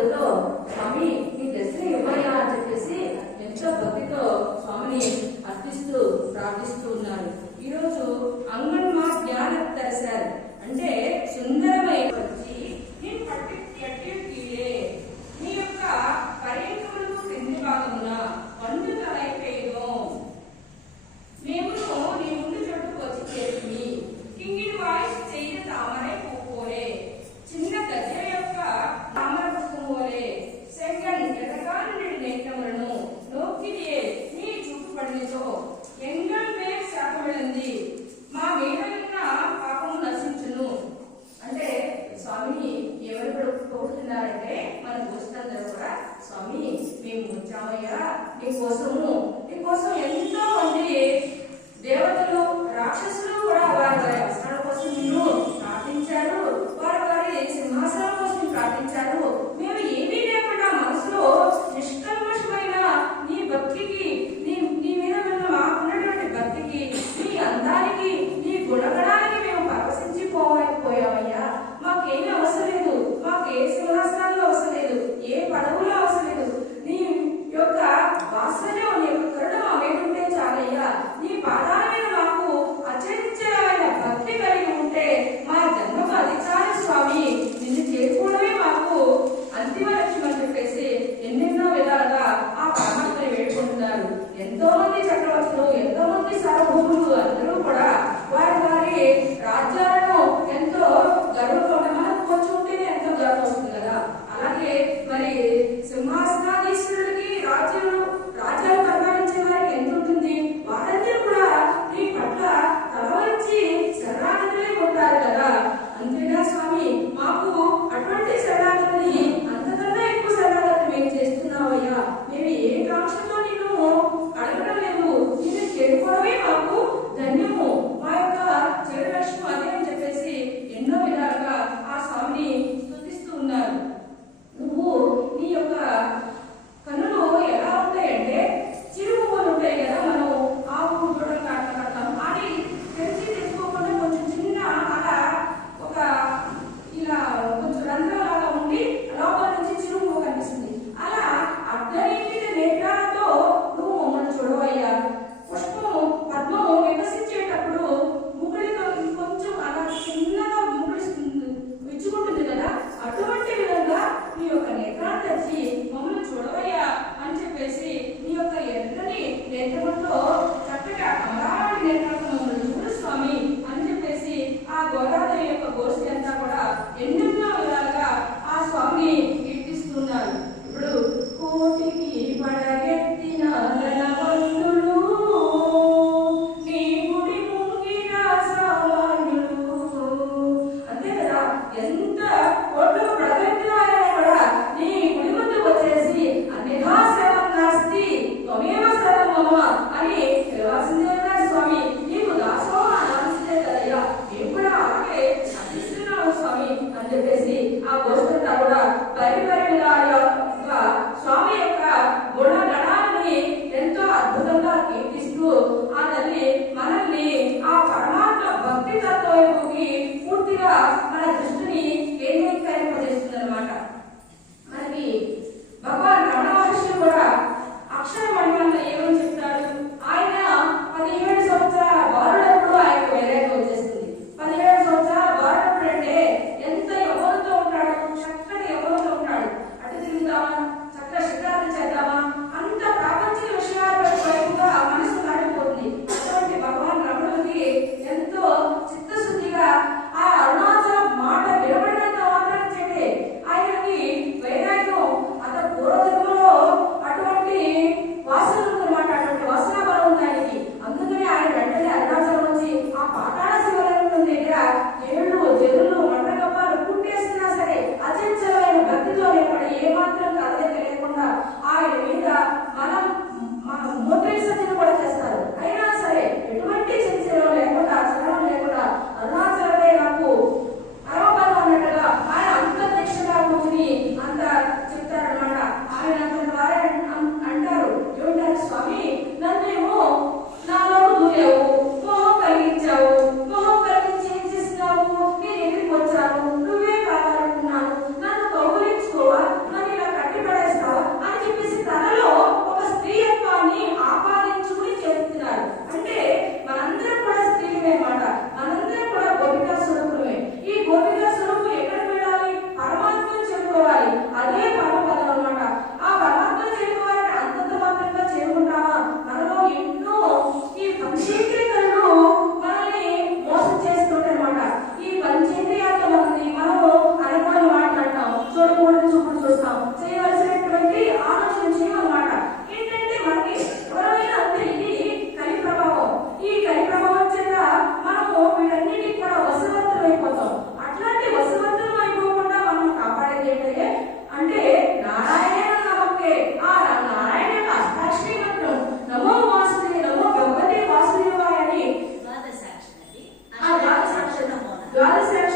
గుడిలో స్వామి ఈ డ్రెస్ ఇవ్వయా అని చెప్పేసి ఎంతో భక్తితో స్వామిని అర్పిస్తూ ప్రార్థిస్తూ ఉన్నారు. ఈరోజు అంగన్మా జ్ఞాన అంటే సుందరమైన వచ్చి उपयोगी पूर्तिगा మన దృష్టిని ద్వాదశాక్షరి